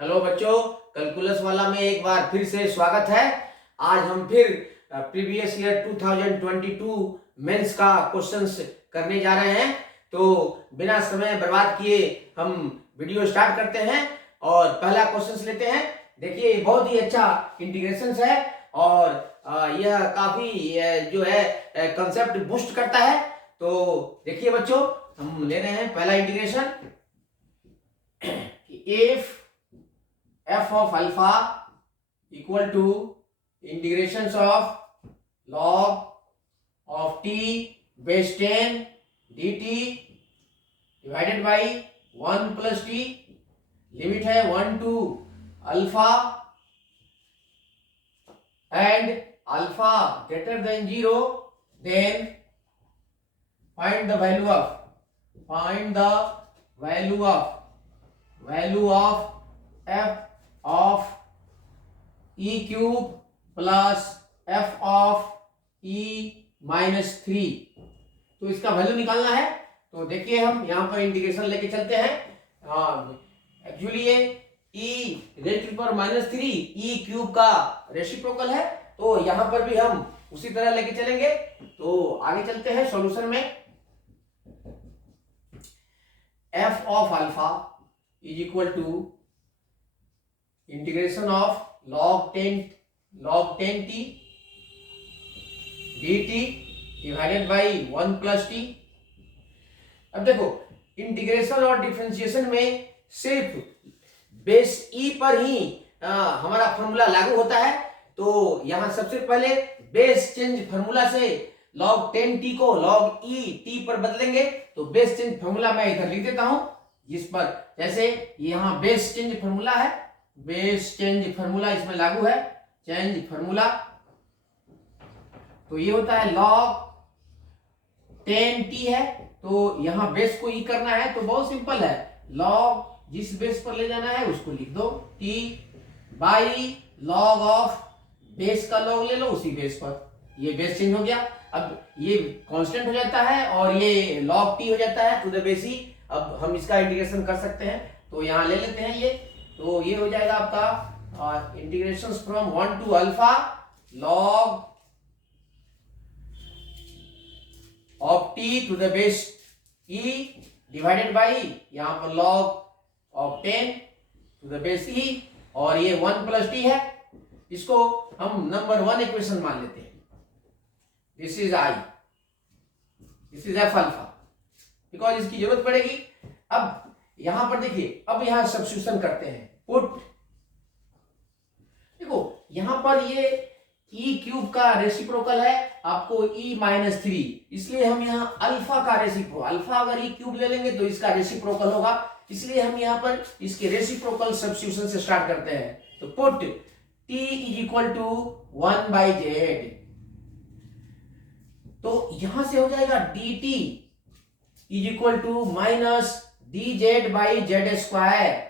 Hello बच्चों, calculus वाला में एक बार फिर से स्वागत है। आज हम फिर प्रीवियस ईयर 2022 मेंस का क्वेश्चंस करने जा रहे हैं। तो बिना समय बर्बाद किए हम वीडियो स्टार्ट करते हैं और पहला क्वेश्चंस लेते हैं। देखिए, ये बहुत ही अच्छा इंटीग्रेशंस है और यह काफी जो है कंसेप्ट बूस्ट करता है। तो देखिए बच्चों, हम ले रहे हैं पहला integration. If f of alpha equal to integrations of log of t base 10 dt divided by 1 plus t, limit है 1 to alpha and alpha greater than 0, then find the value of f of e cube plus f of e minus 3। तो इसका value निकालना है। तो देखिए, हम यहाँ पर इंटीग्रेशन लेके चलते हैं। एक्चुअली ये e raise to power minus 3 e cube का रेसिप्रोकल है, तो यहाँ पर भी हम उसी तरह लेके चलेंगे। तो आगे चलते हैं सॉल्यूशन में। f of alpha is equal to integration of log 10t dt divided by 1 plus t. अब देखो, इंटीग्रेशन और डिफरेंशिएशन में सिर्फ बेस ई पर ही हमारा फॉर्मूला लागू होता है। तो यहां सबसे पहले बेस चेंज फॉर्मूला से log 10t को log e t पर बदलेंगे। तो बेस चेंज फॉर्मूला मैं इधर लिख देता हूं, जिस पर जैसे यहां बेस चेंज फॉर्मूला है, बेस चेंज फॉर्मूला इसमें लागू है, चेंज फॉर्मूला। तो ये होता है log 10t है, तो यहां बेस को ई करना है। तो बहुत सिंपल है, log जिस बेस पर ले जाना है उसको लिख दो t by log of base का log ले लो उसी बेस पर। ये बेस चेंज हो गया। अब ये कांस्टेंट हो जाता है और ये log t हो जाता है टू द बेस ई। अब हम इसका इंटीग्रेशन कर सकते हैं, तो यहां ले लेते हैं ये। तो ये हो जाएगा आपका integration from 1 to alpha log of t to the base e divided by यहां पर log of 10 to the base e, और ये 1 प्लस t है। इसको हम नंबर 1 इक्वेशन मान लेते हैं। This is i, this is f alpha, because इसकी जरूरत पड़ेगी। अब यहां पर देखिए, अब यहां सब्स्टिट्यूशन करते हैं, पुट। देखो, यहां पर ये e क्यूब का रेसिप्रोकल है आपको e माइनस 3, इसलिए हम यहां अल्फा का अल्फा अगर e क्यूब ले लेंगे तो इसका रेसिप्रोकल होगा, इसलिए हम यहां पर इसके रेसिप्रोकल सब्स्टिट्यूशन से स्टार्ट करते हैं। तो put t is equal to 1 by z. तो यहां से हो जाएगा dt is equal to minus d z by z square,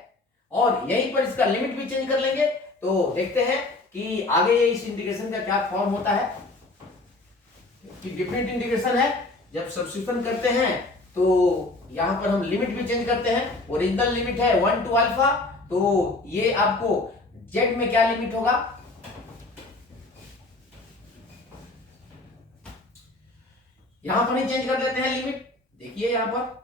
और यहीं पर इसका लिमिट भी चेंज कर लेंगे। तो देखते हैं कि आगे इस इंटीग्रेशन का क्या फॉर्म होता है। कि डिफरेंट इंटीग्रेशन है, जब सब्स्टिट्यूशन करते हैं तो यहां पर हम लिमिट भी चेंज करते हैं। ओरिजिनल लिमिट है 1 टू अल्फा, तो ये आपको जेड में क्या लिमिट होगा, यहां पर ही चेंज कर देते हैं लिमिट। देखिए यहां पर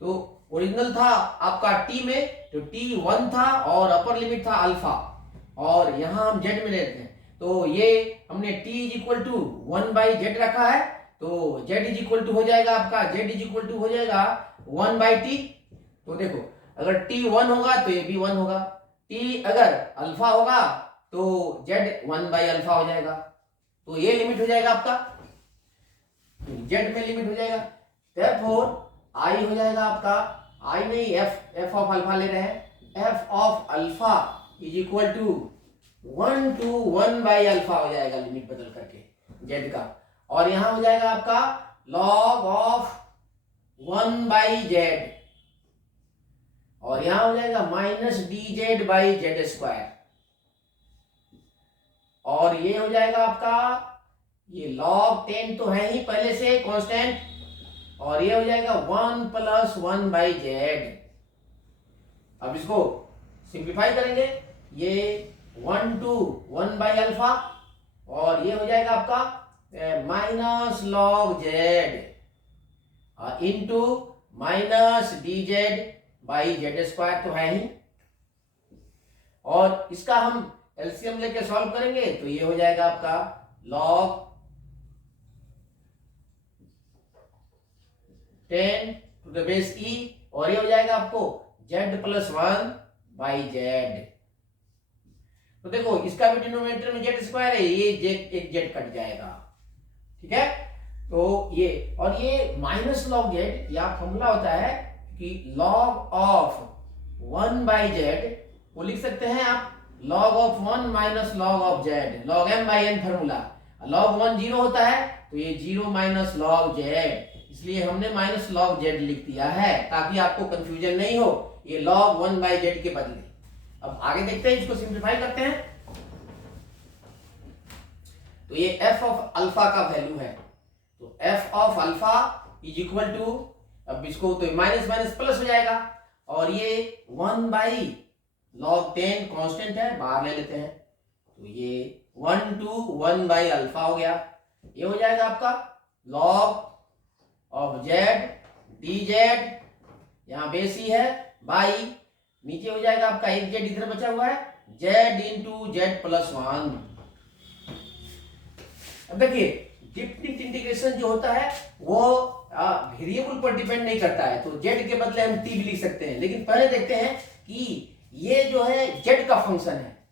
तो ओरिजिनल था आपका t में, तो t 1 था और अपर लिमिट था अल्फा, और यहां हम z में लेते हैं। तो ये हमने t is equal to 1 by z रखा है, तो z इज इक्वल टू हो जाएगा आपका, z इज इक्वल टू हो जाएगा 1 बाई टी। तो देखो, अगर t 1 होगा तो ये भी 1 होगा, t अगर अल्फा होगा तो z 1 बाई अल्फा हो जाएगा। तो ये लिमिट हो जाएगा आपका, z में लिमिट हो जाएगा। देयरफॉर i हो जाएगा आपका, i नहीं f ऑफ अल्फा ले रहे हैं, f of alpha is equal to 1 to 1 by alpha हो जाएगा, लिमिट बदल करके z का। और यहां हो जाएगा आपका log ऑफ 1 बाई जेड, और यहां हो जाएगा minus d z by z square, और ये हो जाएगा आपका, ये log 10 तो है ही पहले से कांस्टेंट, और ये हो जाएगा 1 + 1/z। अब इसको सिंप्लीफाई करेंगे, ये 1 to 1/α और ये हो जाएगा आपका -log z इंटू -dz/z² तो है ही। और इसका हम एलसीएम लेके सॉल्व करेंगे तो ये हो जाएगा आपका log 10 to the base e और ये हो जाएगा आपको z + 1/z। तो देखो इसका भी डिनोमिनेटर में z² है, ये एक z कट जाएगा, ठीक है। तो ये और ये -log z या फॉर्मूला होता है कि log of 1/z वो लिख सकते हैं आप log of 1 - log of z, log m/n formula. log 1 0 होता है तो ये 0 - log z, इसलिए हमने -log z लिख दिया है ताकि आपको कंफ्यूजन नहीं हो, ये log 1/z के बदले। अब आगे देखते हैं, इसको सिंप्लीफाई करते हैं। तो ये f ऑफ अल्फा का वैल्यू है, तो f of alpha is equal to, अब इसको तो माइनस माइनस प्लस हो जाएगा और ये 1/log 10 कांस्टेंट है, बाहर ले लेते हैं, तो ये 1 to 1/α हो गया। ये हो जाएगा आपका log ऑफ z dz, यहाँ बेस ही है, बाई नीचे हो जाएगा आपका एक z इधर बचा हुआ है, z इंटू z + 1। अब देखिए डिफरेंट इंटीग्रेशन जो होता है वो वेरिएबल पर डिपेंड नहीं करता है, तो z के बदले हम t भी लिख सकते हैं। लेकिन पहले देखते हैं कि ये जो है z का फंक्शन है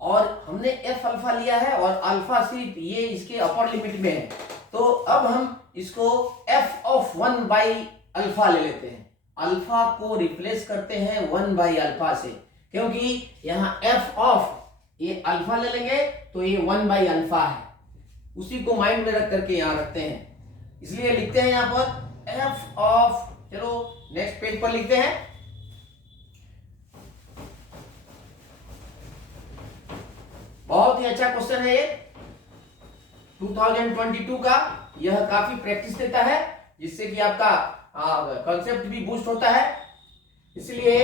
और हमने f अल्फा लिया है और अल्फा सिर्फ ये इसके अपर लिमिट में है, तो अब हम इसको f ऑफ 1/α ले लेते हैं, अल्फा को रिप्लेस करते हैं 1/α से, क्योंकि यहाँ f ऑफ ये अल्फा ले लेंगे तो ये 1/α है, उसी को माइंड में रख करके यहाँ रखते हैं, इसलिए लिखते हैं यहाँ पर f ऑफ, चलो नेक्स्ट पेज पर लिखते हैं, बहुत ही अच्छा क्वेश्चन है ये 2022 का, यह काफी प्रैक्टिस देता है जिससे कि आपका कॉन्सेप्ट भी बूस्ट होता है। इसलिए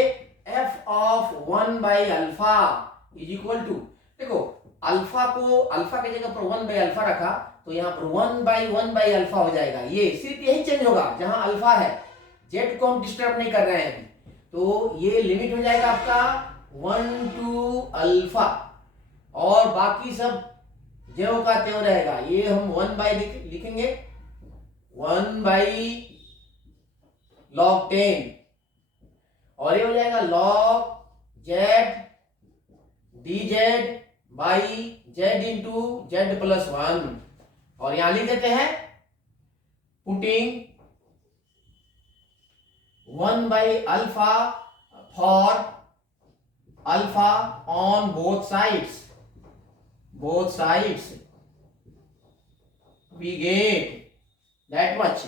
f of 1/α is equal to, देखो अल्फा को अल्फा की जगह पर 1/α रखा तो यहाँ पर 1/1/α हो जाएगा, ये सिर्फ यही चेंज होगा जहां अल्फा है, z को हम डिस्टर्ब नहीं कर रहे हैं अभी, तो ये लिमिट हो जाएगा आपका 1 to अल्फा और बाकी सब ज्यों का त्यों रहेगा, ये हम 1 लिखेंगे 1/log 10 और ये हो जाएगा log z dz/z into z + 1 और यहां लिख देते हैं putting 1/α for alpha on both sides we get that much।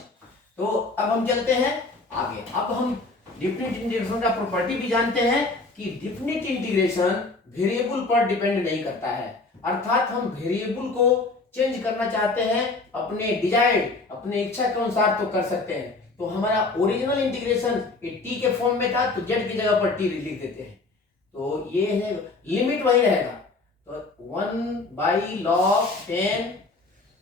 तो अब हम चलते हैं आगे, अब हम डिफरेंट इंटीग्रेशन का प्रॉपर्टी भी जानते हैं कि डिफरेंट इंटीग्रेशन वेरिएबल पर डिपेंड नहीं करता है, अर्थात हम वेरिएबल को चेंज करना चाहते हैं अपने डिजायर्ड, अपने इच्छा के अनुसार तो कर सकते हैं। तो हमारा ओरिजिनल इंटीग्रेशन ये टी के फॉर्म में था तो जेड की जगह पर टी लिख देते हैं, तो ये है लिमिट वही रहेगा, तो 1/log 10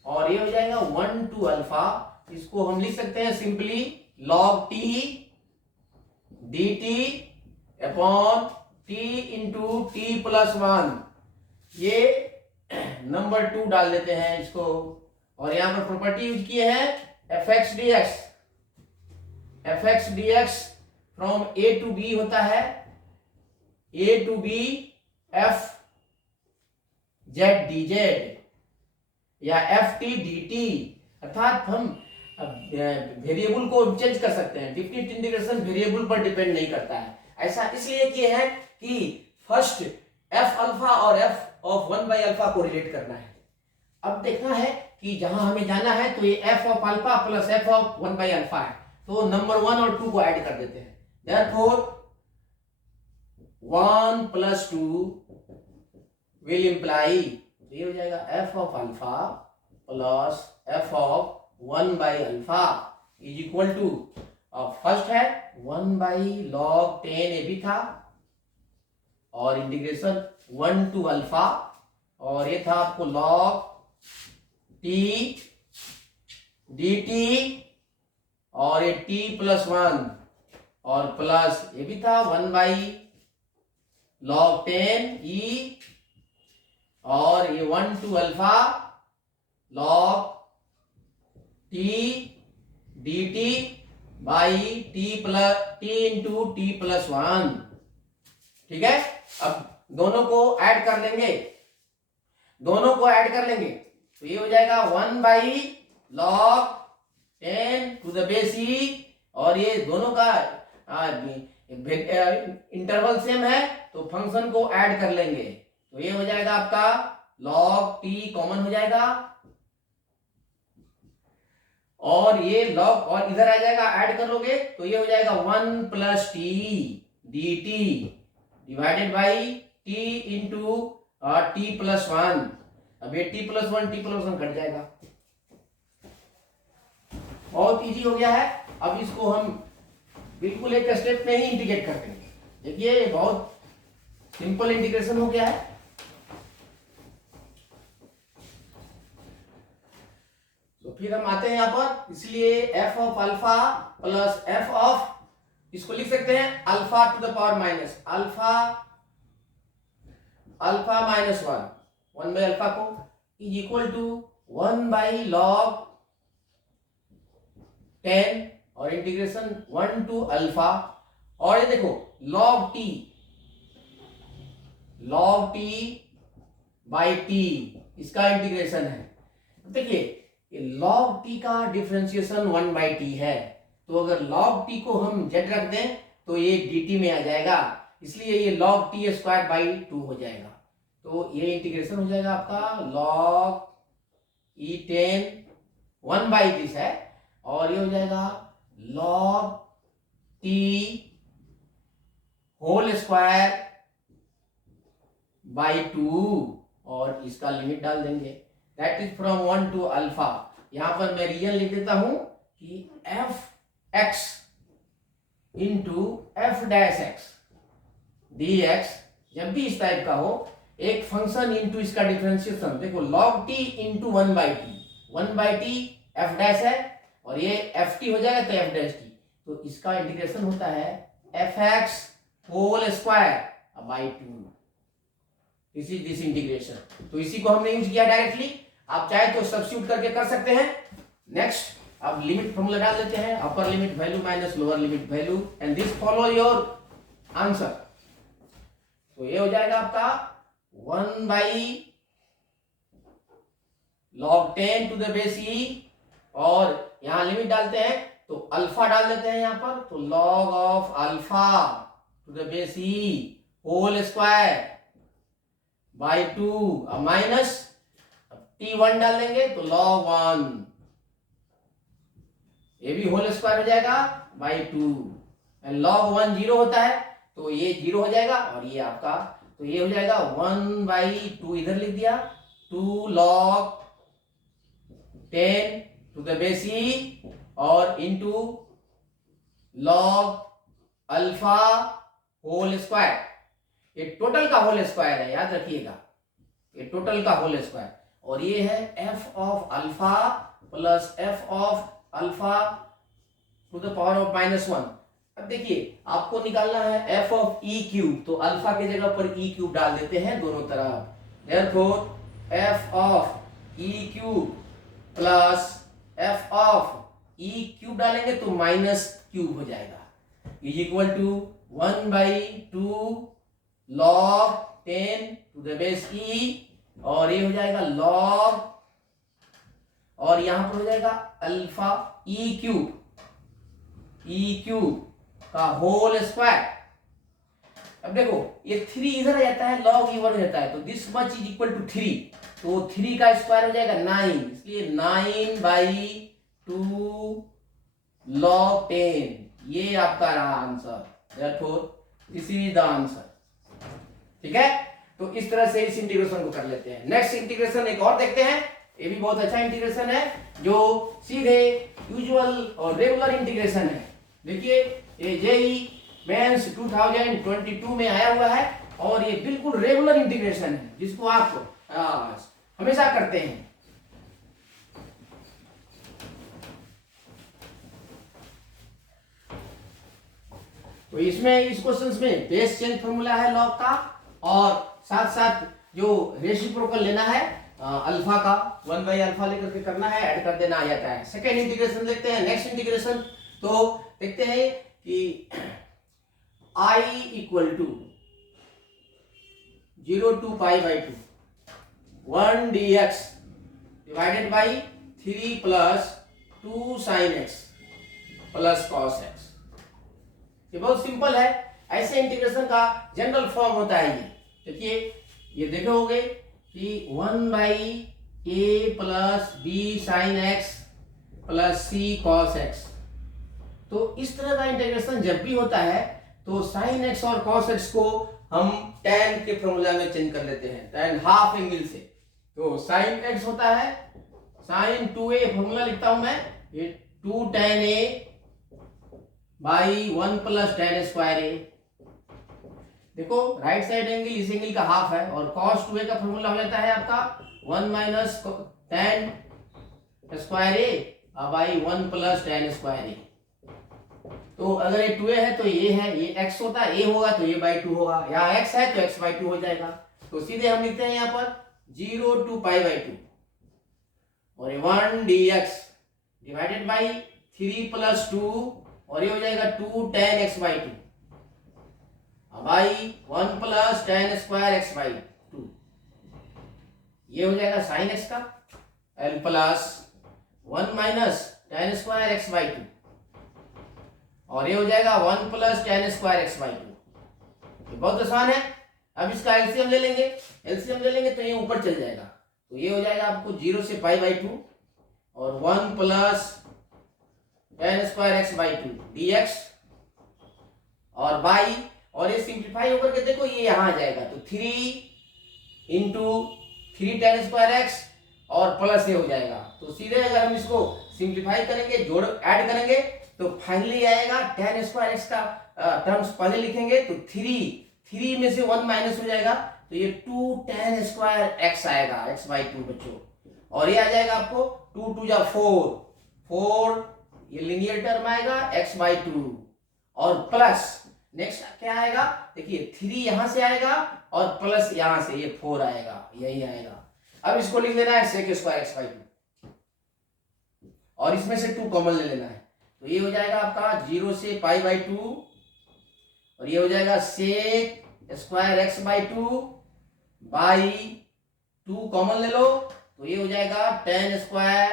और ये हो जाएगा 1 to अल्फा, इसको हम लिख सकते हैं simply log t dt upon t into t + 1, ये नंबर 2 डाल देते हैं इसको और यहां पर प्रॉपर्टी यूज किए हैं fx dx from a to b होता है a to b f z dz या ft dt, अर्थात हम वेरिएबल को चेंज कर सकते हैं, डिफरेंट इंटीग्रेशन वेरिएबल पर डिपेंड नहीं करता है। ऐसा इसलिए किए हैं कि फर्स्ट f अल्फा और f ऑफ 1/α को रिलेट करना है। अब देखना है कि जहां हमें जाना है तो ये f of alpha plus f of 1/α है, तो नंबर 1 और 2 को ऐड कर देते हैं, देयरफॉर 1 + 2 विल इंप्लाई, ये हो जाएगा f of alpha plus f of 1/α is equal to, first है 1/log 10 ये भी था, और इंटीग्रेशन 1 to अल्फा, और ये था आपको log t dt, और ये t + 1, और प्लस ये भी था 1/log 10 e, और ये 1 to alpha log t dt by t into t + 1। ठीक है, अब दोनों को ऐड कर लेंगे, तो ये हो जाएगा 1/log 10 to the base e, और ये दोनों का इंटरवल सेम है तो फंक्शन को ऐड कर लेंगे, तो ये हो जाएगा आपका log t कॉमन हो जाएगा, और ये log, और इधर आ जाएगा, ऐड कर लोगे तो ये हो जाएगा 1 + t dt divided by t into t + 1। अब ये t + 1 कट जाएगा, बहुत इजी हो गया है। अब इसको हम बिल्कुल एक स्टेप में ही इंटीग्रेट कर देंगे। देखिए बहुत सिंपल इंटीग्रेशन हो गया है। तो फिर हम आते हैं यहाँ पर, इसलिए f of alpha plus f of, इसको लिख सकते हैं alpha to the power minus alpha minus 1/अल्फा को इज इक्वल टू 1/log 10 और इंटीग्रेशन 1 to अल्फा, और ये देखो log t बाई t इसका इंटीग्रेशन है। देखिए ये log t का डिफरेंशिएशन 1/t है, तो अगर log t को हम z रख दें तो ये dt में आ जाएगा, इसलिए ये log t²/2 हो जाएगा। तो ये इंटीग्रेशन हो जाएगा आपका log e10 1/this है, और ये हो जाएगा log t whole square by 2, और इसका लिमिट डाल देंगे, that is from 1 to alpha. यहां पर मैं रीजन लिख देता हूं कि f(x) इंटू f'(x) dx, जब भी इस टाइप का हो, एक फंक्शन इंटू इसका डिफरेंशिएशन, देखो log t into 1/t f' है, और ये ft हो जाएगा तो f', तो इसका इंटीग्रेशन होता है fx whole square by 2, this integration. तो इसी को हमने यूज किया डायरेक्टली, आप चाहे तो सब्स्टिट्यूट करके कर सकते हैं। नेक्स्ट अब लिमिट फॉर्मूला डाल देते हैं, upper limit value minus lower limit value, and this follow your answer. तो ये हो जाएगा आपका 1/log 10 to the base e, और यहां लिमिट डालते हैं तो अल्फा डाल देते हैं यहां पर, तो log of alpha to the base e whole square by 2 minus t1 डाल देंगे तो log 1, ये भी होल स्क्वायर हो जाएगा बाई 2, एंड log 1 0 होता है तो ये 0 हो जाएगा, और ये आपका, तो ये हो जाएगा 1/2 इधर लिख दिया, 2 log 10 to the base e, और into log alpha whole square, ये टोटल का होल स्क्वायर है, याद रखिएगा, ये टोटल का होल स्क्वायर, और ये है f of alpha plus f of alpha to the power of -1। अब देखिए आपको निकालना है f ऑफ e क्यूब, तो अल्फा की जगह पर e क्यूब डाल देते हैं दोनों तरफ, therefore f of e cube plus f of e cube डालेंगे तो माइनस क्यूब हो जाएगा, is equal to 1/2 log 10 to the base e, और ये हो जाएगा log, और यहां पर हो जाएगा अल्फा e क्यूब का होल स्क्वायर। अब देखो ये 3 इधर आ जाता है, log e 1 हो जाता है, तो this much is equal to 3, तो 3 का स्क्वायर हो जाएगा 9, इसलिए 9/2 log 10, ये आपका रहा answer, therefore this is the answer. ठीक है, तो इस तरह से इस इंटीग्रेशन को कर लेते हैं। नेक्स्ट इंटीग्रेशन एक और देखते हैं, ये भी बहुत अच्छा इंटीग्रेशन है जो सीधे यूजुअल और रेगुलर इंटीग्रेशन है। देखिए ये जेई मेंस 2022 में आया हुआ है और ये बिल्कुल रेगुलर इंटीग्रेशन है जिसको आप हमेशा करते हैं। तो इसमें इस क्वेश्चन में बेस चेंज फॉर्मूला है लॉग का और साथ साथ जो रेसिप्रोकल लेना है अल्फा का 1 बाई अल्फा लेकर के करना है, ऐड कर देना आ जाता है। सेकेंड इंटीग्रेशन देखते हैं। नेक्स्ट इंटीग्रेशन तो देखते हैं कि I equal to 0 to pi by 2 1 dx divided by 3 plus 2 sine x plus cos x। ये बहुत सिंपल है, ऐसे इंटीग्रेशन का जनरल फॉर्म होता है ये। देखिए ये देखे होंगे कि 1 by a plus b sine x plus c cos x. तो इस तरह का इंटीग्रेशन जब भी होता है तो साइन एक्स और कॉस एक्स को हम tan के फॉर्मूला में चेंज कर लेते हैं, tan हाफ एंगल से। तो साइन एक्स होता है साइन 2a, फॉर्मूला लिखता हूं मैं, ये 2 tan a by 1 plus tan square A. देखो राइट साइड एंगल इस एंगल का हाफ है और cos 2a का फॉर्मूला हो जाता है आपका 1 minus tan square A by 1 plus tan square A. तो अगर ये 2a है तो ये है, ये x होता है, a होगा तो a बाई 2 होगा, यहाँ x है तो x बाई 2 हो जाएगा। तो सीधे हम लिखते हैं यहाँ पर 0 to पाई बाई 2 और ये 1 dx डिवाइडेड बाई 3 प्लस 2 और ये हो जाएगा 2 tan x by 2 by 1 plus tan square x by 2। ये हो जाएगा साइन x का l plus 1 minus tan square x by 2 और ये हो जाएगा 1 plus tan square x by 2। बहुत आसान है। अब इसका एलसीएम ले लेंगे, एलसीएम ले लेंगे तो ये ऊपर चल जाएगा। तो ये हो जाएगा आपको 0 से पाई बाई 2 और 1 plus tan square x by 2 dx और बाई, और ये सिंप्लीफाई होकर के देखो ये यहां आ जाएगा तो 3 इंटू 3 tan स्क्वायर x और प्लस ये हो जाएगा। तो सीधे अगर हम इसको सिंप्लीफाई करेंगे, जोड़ ऐड करेंगे तो फाइनली आएगा tan स्क्वायर x का टर्म्स पहले लिखेंगे तो 3 में से 1 माइनस हो जाएगा तो ये 2 tan स्क्वायर x आएगा x बाई 2 बच्चों। और ये आ जाएगा आपको 2 2 जा 4 ये लिनियर टर्म आएगा x बाई 2 और प्लस नेक्स्ट क्या आएगा, देखिए 3 यहां से आएगा और प्लस यहां से ये 4 आएगा, यही आएगा। अब इसको लिख लेना है sec स्क्वायर x बाई 2 और इसमें से 2 कॉमन ले लेना है तो ये हो जाएगा आपका 0 से पाई बाई 2 और ये हो जाएगा sec square x by 2 by 2 common ले लो तो ये हो जाएगा tan square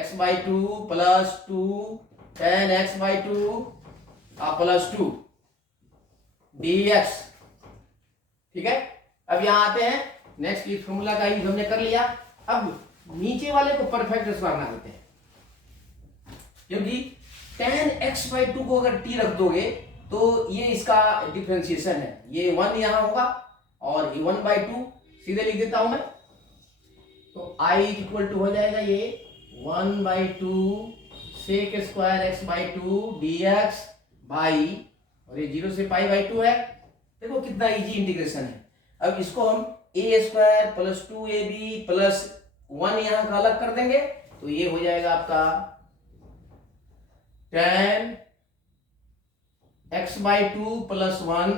x by 2 plus 2 tan x by 2 plus 2 dx। ठीक है, अब यहां आते हैं नेक्स्ट, ये फॉर्मूला का यूज हमने कर लिया। अब नीचे वाले को परफेक्ट स्क्वायर बना देते हैं क्योंकि tan x बाई 2 को अगर t रख दोगे तो ये इसका डिफरेंशिएशन है, ये 1 यहां होगा और ये 1 बाई 2 सीधे लिख देता हूं मैं। तो I इक्वल टू हो जाएगा ये 1 by 2 sec square x by 2 dx by, और ये 0 से पाई बाई 2 है। देखो कितना इजी इंटीग्रेशन है। अब इसको हम a square plus 2ab plus 1 यहां का अलग कर देंगे तो ये हो जाएगा आपका tan x बाई 2 प्लस 1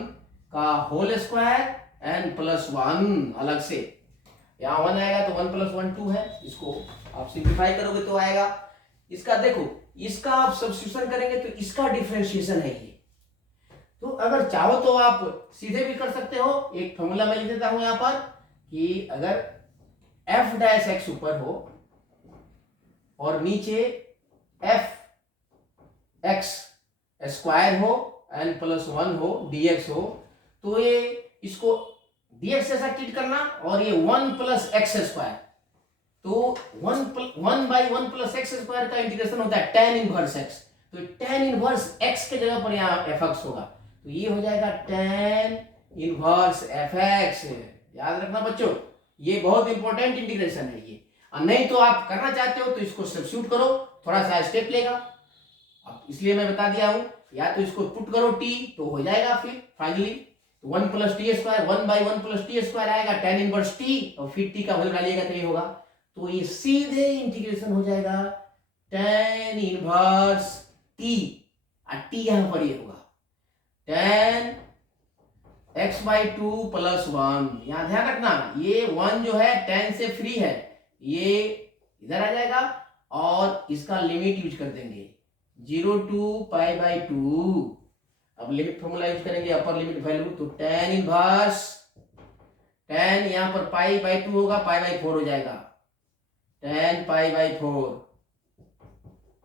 का होल स्क्वायर एन प्लस 1 अलग से, यहाँ 1 आएगा तो 1 प्लस 1 2 है। इसको आप सिंप्लीफाई करोगे तो आएगा इसका, देखो इसका आप सब्स्टिट्यूशन करेंगे तो इसका डिफरेंशिएशन है ये। तो अगर चाहो तो आप सीधे भी कर सकते हो। एक फॉर्मूला मैं लिख देता हूं यहां पर कि अगर f डैश x ऊपर हो और नीचे f x स्क्वायर हो n प्लस 1 हो dx हो तो ये इसको dx ऐसा ट्रीट करना और ये 1 प्लस एक्स स्क्वायर, तो 1 बाई 1 प्लस एक्स स्क्वायर का इंटीग्रेशन होता है tan इनवर्स x। तो tan इनवर्स x के जगह पर यहाँ fx होगा तो ये हो जाएगा tan इनवर्स fx। याद रखना बच्चों, ये बहुत इंपॉर्टेंट इंटीग्रेशन है ये। नहीं तो आप करना चाहते हो तो इसको सब्स्टिट्यूट करो, थोड़ा सा स्टेप लेगा, अब इसलिए मैं बता दिया हूं, या तो इसको पुट करो टी तो हो जाएगा फिर finally 1 plus T square 1/1 plus T square आएगा tan इनवर्स टी, और फिर टी का वैल्यू डालिएगा तो ये होगा, तो ये सीधे इंटीग्रेशन हो जाएगा tan इनवर्स टी, और टी यहां पर ये होगा tan x/2 प्लस 1। यहां ध्यान रखना ये 1 जो है tan से फ्री है, ये इधर आ जाएगा और इसका लिमिट यूज कर देंगे 0 to π/2। अब लिमिट फॉर्मूला यूज करेंगे अपर लिमिट वैल्यू, तो tan इनवर्स tan यहां पर π/2 होगा, π/4 हो जाएगा, tan π/4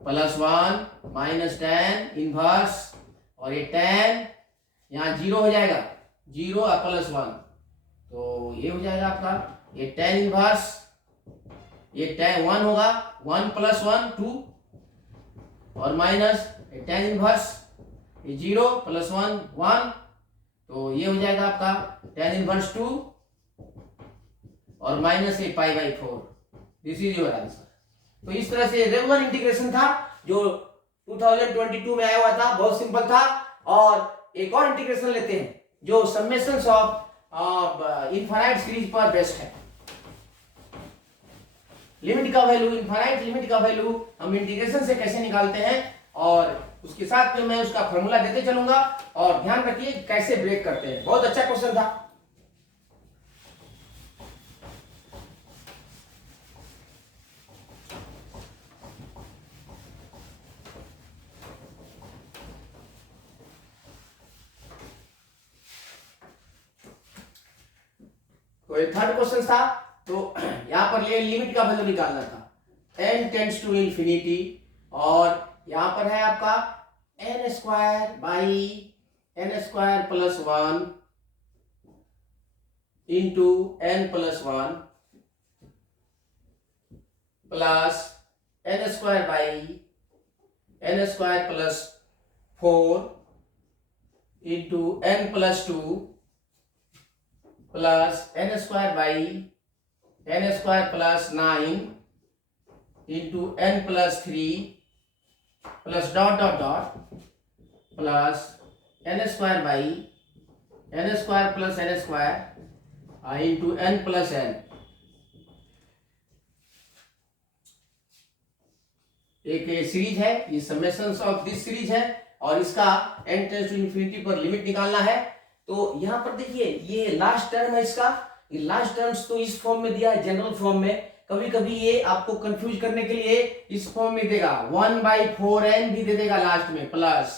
plus 1 minus tan inverse, और ये tan यहाँ 0 हो जाएगा, 0 और प्लस 1, तो ये हो जाएगा आपका ये tan इनवर्स, ये tan 1 होगा, 1 प्लस 1 2, और माइनस tan इनवर्स ये 0 प्लस 1 1, तो ये हो जाएगा आपका tan इनवर्स 2 और माइनस ये π/4। This is your answer. तो इस तरह से रेगुलर इंटीग्रेशन था जो 2022 में आया हुआ था, बहुत सिंपल था। और एक और इंटीग्रेशन लेते हैं जो समेशंस ऑफ इनफाइनाइट सीरीज पर बेस्ड है। लिमिट का वैल्यू, इनफाइनाइट लिमिट का वैल्यू हम इंटीग्रेशन से कैसे निकालते हैं, और उसके साथ में मैं उसका फॉर्मूला देते चलूंगा, और ध्यान रखिए कैसे ब्रेक करते हैं। बहुत अच्छा क्वेश्चन था। तो ये थर्ड क्वेश्चन था, तो यहां पर लिमिट का वैल्यू निकालना था, n टेंड्स टू इंफिनिटी, और यहां पर है आपका n square by n square plus 1 into n plus 1 plus n square by n square plus 4 into n plus 2 plus n square by n square plus 9 into n plus 3 plus dot dot dot plus n square by n square plus n square into n plus n। एक series है, ये summations of this series है, और इसका n tends to infinity पर limit निकालना है। तो यहां पर देखिए ये लास्ट टर्म है इसका, ये लास्ट टर्म्स तो इस फॉर्म में दिया है जनरल फॉर्म में, कभी कभी ये आपको कंफ्यूज करने के लिए इस फॉर्म में देगा 1/4n भी दे देगा लास्ट में प्लस।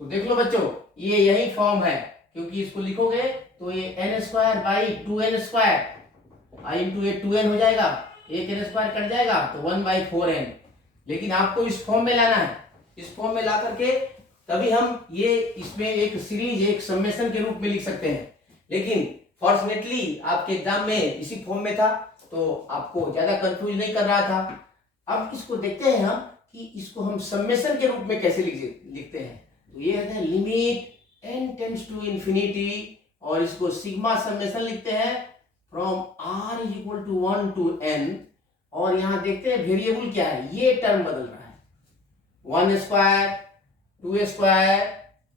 तो देख लो बच्चों ये यही फॉर्म है, क्योंकि इसको लिखोगे तो ये n square by 2n square into ये 2n हो जाएगा, एक n स्क्वायर कट जाएगा तो 1/4n। लेकिन आपको इस फॉर्म में लाना है, इस फॉर्म में ला करके तभी हम ये इसमें एक सीरीज एक समेशन के रूप में लिख सकते हैं। लेकिन फॉर्चुनेटली आपके एग्जाम में इसी फॉर्म में था, तो आपको ज्यादा कंफ्यूज नहीं कर रहा था। अब इसको देखते हैं हम कि इसको हम समेशन के रूप में कैसे लिखते हैं। तो ये है limit n tends to infinity, और इसको सिग्मा समेशन लिखते हैं from r is equal to 1 to n। और यहां देखते हैं वेरिएबल क्या है, ये टर्म बदल रहा है, 1 स्क्वायर 2 स्क्वायर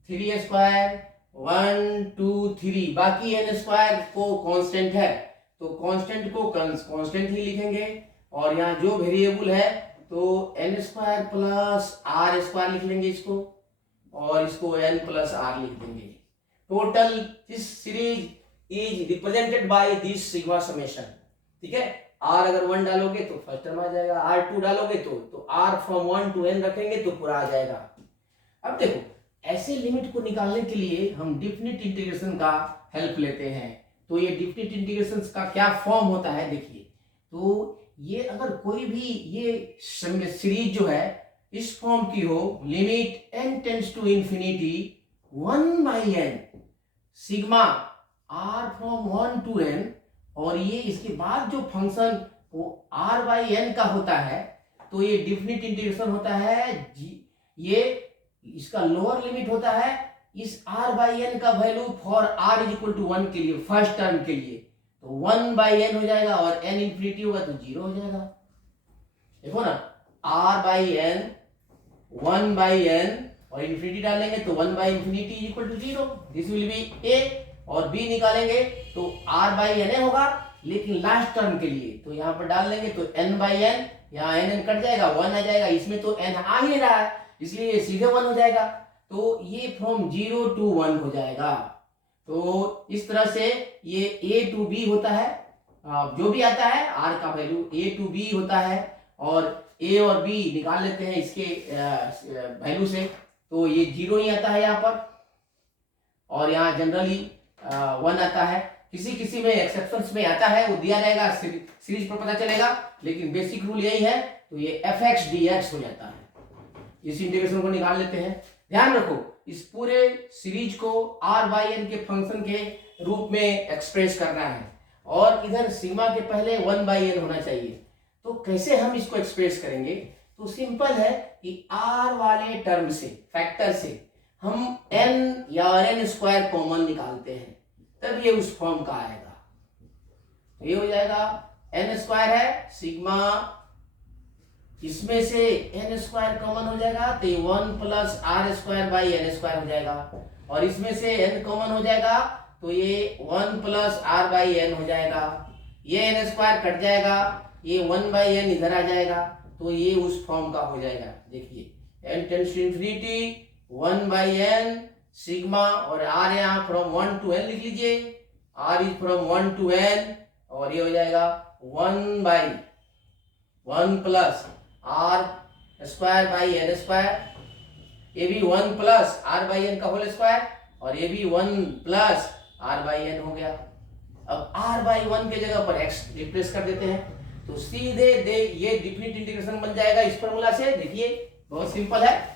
3 स्क्वायर 1 2 3, बाकी n स्क्वायर को कांस्टेंट है तो कांस्टेंट को कांस्टेंट ही लिखेंगे, और यहाँ जो वेरिएबल है तो n square plus r square लिख लेंगे इसको, और इसको n प्लस r लिख देंगे। Total this series is represented by this sigma summation. ठीक है, r अगर 1 डालोगे तो फर्स्ट टर्म आ जाएगा, r 2 डालोगे तो r फ्रॉम 1 to n रखेंगे तो पूरा आ जाएगा। अब देखो ऐसे लिमिट को निकालने के लिए हम डिफिनिट इंटीग्रेशन का हेल्प लेते हैं। तो ये डिफिनिट इंटीग्रेशन का क्या फॉर्म होता है देखिए, तो ये अगर कोई भी ये सीरीज जो है इस फॉर्म की हो, limit n tends to infinity 1/n sigma r from 1 to n, और ये इसके बाद जो फंक्शन वो r/n का होता है, तो ये डिफिनिट इंटीग्रेशन होता है। ये इसका लोअर लिमिट होता है इस r/n का value for r is equal to 1 के लिए, फर्स्ट टर्म के लिए। तो 1/n हो जाएगा और n इंफिनिटी होगा तो 0 हो जाएगा। देखो ना, r/n 1/n और इंफिनिटी डालेंगे तो 1/infinity equal to 0, this will be a, और b निकालेंगे तो r/n होगा, लेकिन लास्ट टर्म के लिए तो यहाँ पर डाल लेंगे तो n/n, यहाँ n कट जाएगा, 1 आ जाएगा, इसमें तो n आ ही रहा है इसलिए ये सीधे 1 हो जाएगा। तो ये फ्रॉम 0 to 1 हो जाएगा। तो इस तरह से ये a to b होता है, जो भी आता है r का वैल्यू a to b होता है, और a और b निकाल लेते हैं इसके वैल्यू से, तो ये 0 ही आता है यहाँ पर, और यहाँ जनरली 1 आता है। किसी किसी में एक्सेप्शंस में आता है, वो दिया रहेगा, सीरीज पर पता चलेगा, लेकिन बेसिक रूल यही है। तो ये fx dx हो जाता है। इस इंटीग्रेशन को निकाल लेते हैं। ध्यान रखो, इस पूरे सीरीज को r/n के फंक्शन के रूप में एक्सप्रेस करना है, और इधर सिग्मा के पहले 1/n होना चाहिए। तो कैसे हम इसको एक्सप्रेस करेंगे? तो सिंपल है कि r वाले टर्म से, फैक्टर से हम n या n² कॉमन निकालते हैं, तब ये उस फॉर्म का आएगा। तो ये हो जाएगा n² है सिग्मा, इसमें से n² कॉमन हो जाएगा तो ये 1 + r²/n² हो जाएगा, और इसमें से n कॉमन हो जाएगा तो ये 1 + r/n हो जाएगा। ये n² कट जाएगा, ये 1/n इधर आ जाएगा, तो ये उस फॉर्म का हो जाएगा। देखिए n tends to infinity 1/n sigma, और r यहाँ फ्रॉम 1 to n लिख लीजिए, r is from 1 to n, और ये हो जाएगा 1/1 + r²/n², ये भी 1 + r/n का होल स्क्वायर, और ये भी 1 + r/n हो गया। अब r/1 के जगह पर x रिप्लेस कर देते हैं, तो सीधे ये डिफिनिट इंटीग्रेशन बन जाएगा इस फॉर्मूला से। देखिए बहुत सिंपल है।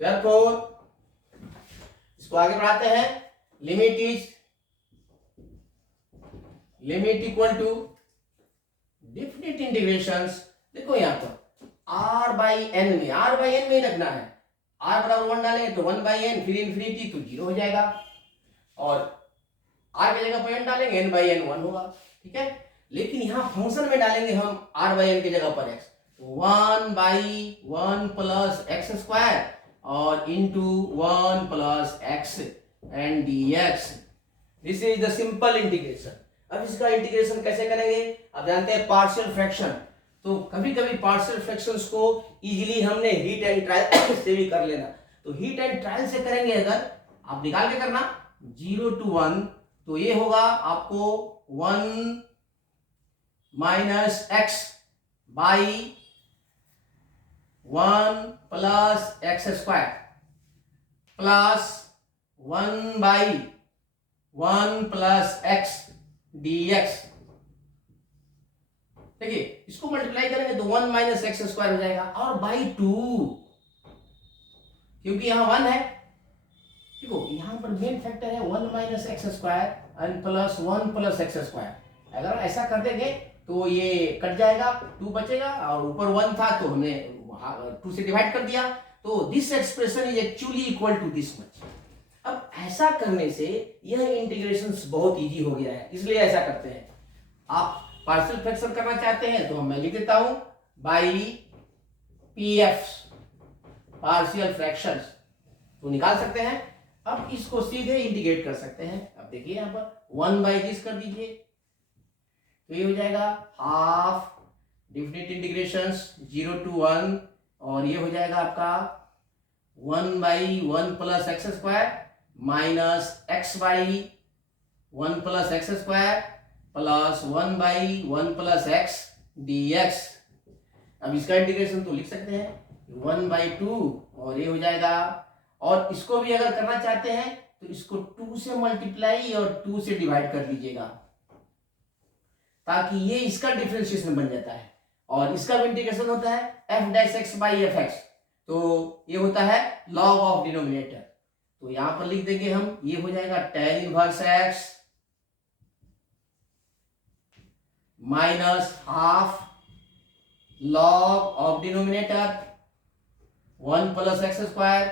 Therefore, इसको आगे बढ़ाते हैं। Limit equal to definite integrations. देखो यहाँ पर r/n में ही रखना है, r = 1 डालेंगे तो 1/n, फिर इंफिनिटी तो 0 हो जाएगा, और r की जगह पर n डालेंगे n/n 1 होगा, ठीक है। लेकिन यहाँ फंक्शन में डालेंगे हम r/n की जगह पर x, 1/1 + x² और into 1 + x and dx। This is the simple integration. अब इसका इंटीग्रेशन कैसे करेंगे? अब जानते हैं पार्शियल फ्रैक्शन, तो कभी कभी पार्शियल फ्रैक्शंस को इजीली हमने हीट एंड ट्रायल से भी कर लेना। तो हीट एंड ट्रायल से करेंगे, अगर आप निकाल के करना 0 to 1, तो ये होगा आपको 1 - x by 1 + x² plus 1/1 + x dx। देखिए इसको मल्टीप्लाई करेंगे तो 1 - x² हो जाएगा, और बाई 2, क्योंकि यहाँ 1 है। देखो यहाँ पर मेन फैक्टर है 1 - x² एंड प्लस 1 + x²। अगर ऐसा कर देंगे तो ये कट जाएगा, 2 बचेगा, और ऊपर 1 था तो हमने 2 से डिवाइड कर दिया, तो this expression is actually equal to this much. अब ऐसा करने से यह इंटीग्रेशन बहुत इजी हो गया है, इसलिए ऐसा करते हैं। आप पार्शियल फ्रैक्शन करना चाहते हैं तो मैं लिख देता हूं बाई पीएफ, पार्शियल फ्रैक्शंस, तो निकाल सकते हैं। अब इसको सीधे इंटीग्रेट कर सकते हैं। अब देखिए यहां पर 1/this कर दीजिए, तो ये हो जाएगा हाफ डिफिनिट इंटीग्रेशंस 0 to 1, और ये हो जाएगा आपका 1/1 + x² minus x/1 + x² plus 1/1 + x dx। अब इसका इंटीग्रेशन तो लिख सकते हैं 1/2, और ये हो जाएगा, और इसको भी अगर करना चाहते हैं तो इसको 2 से मल्टीप्लाई और 2 से डिवाइड कर लीजिएगा, ताकि ये इसका डिफरेंशिएशन बन जाता है, और इसका भी इंटीग्रेशन होता है f'(x/fx), तो ये होता है log ऑफ डिनोमिनेटर। तो यहां पर लिख देंगे हम, ये हो जाएगा tan inverse x minus half log of denominator 1 + x²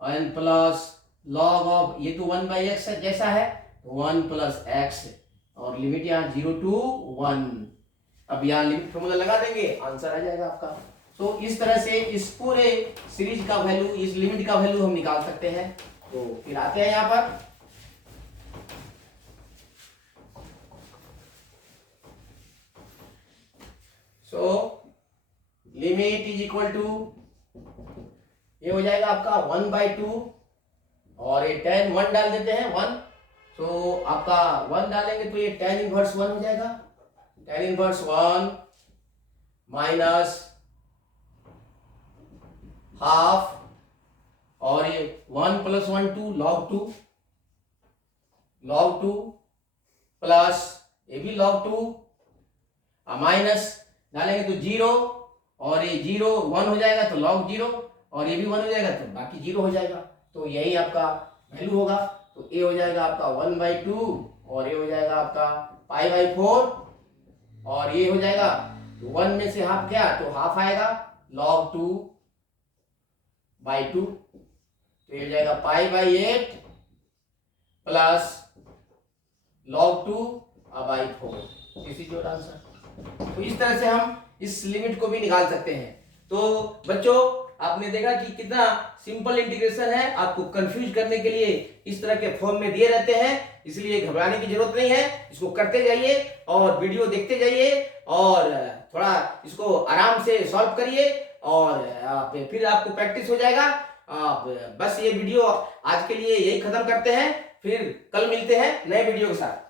1 plus log of, ये तो 1/x जैसा है, 1 प्लस एक्स, और लिमिट यहाँ 0 to 1। अब यहाँ लिमिट फॉर्मूला लगा देंगे, आंसर आ जाएगा आपका। तो इस तरह से इस पूरे सीरीज का वैल्यू, इस लिमिट का वैल्यू हम निकाल सकते हैं। तो फिर आते हैं यहाँ पर। So limit is equal to, ये हो जाएगा आपका 1/2, और ये tan 1 डाल देते हैं 1, तो आपका 1 डालेंगे तो ये tan इनवर्स 1 हो जाएगा। tan इनवर्स 1 माइनस हाफ, और ये 1 प्लस 1 2 log 2 प्लस ये भी log 2, माइनस डालेंगे तो 0, और ये 0 1 हो जाएगा तो log 0, और ये भी 1 हो जाएगा तो बाकी 0 हो जाएगा। तो यही आपका वैल्यू होगा। तो ये हो जाएगा आपका 1/2, और ये हो जाएगा आपका π/4, और ये हो जाएगा 1 में से हाफ गया तो हाफ आएगा, log 2/2, तो ये हो जाएगा π/8 plus log 2/4। This is your answer. तो इस तरह से हम इस लिमिट को भी निकाल सकते हैं। तो बच्चों, आपने देखा कि कितना सिंपल इंटीग्रेशन है, आपको कंफ्यूज करने के लिए इस तरह के फॉर्म में दिए रहते हैं, इसलिए घबराने की जरूरत नहीं है। इसको करते जाइए और वीडियो देखते जाइए, और थोड़ा इसको आराम से सॉल्व करिए, और फिर आपको प्रैक्टिस हो जाएगा। बस ये वीडियो आज के लिए यही खत्म करते हैं, फिर कल मिलते हैं नए वीडियो के साथ।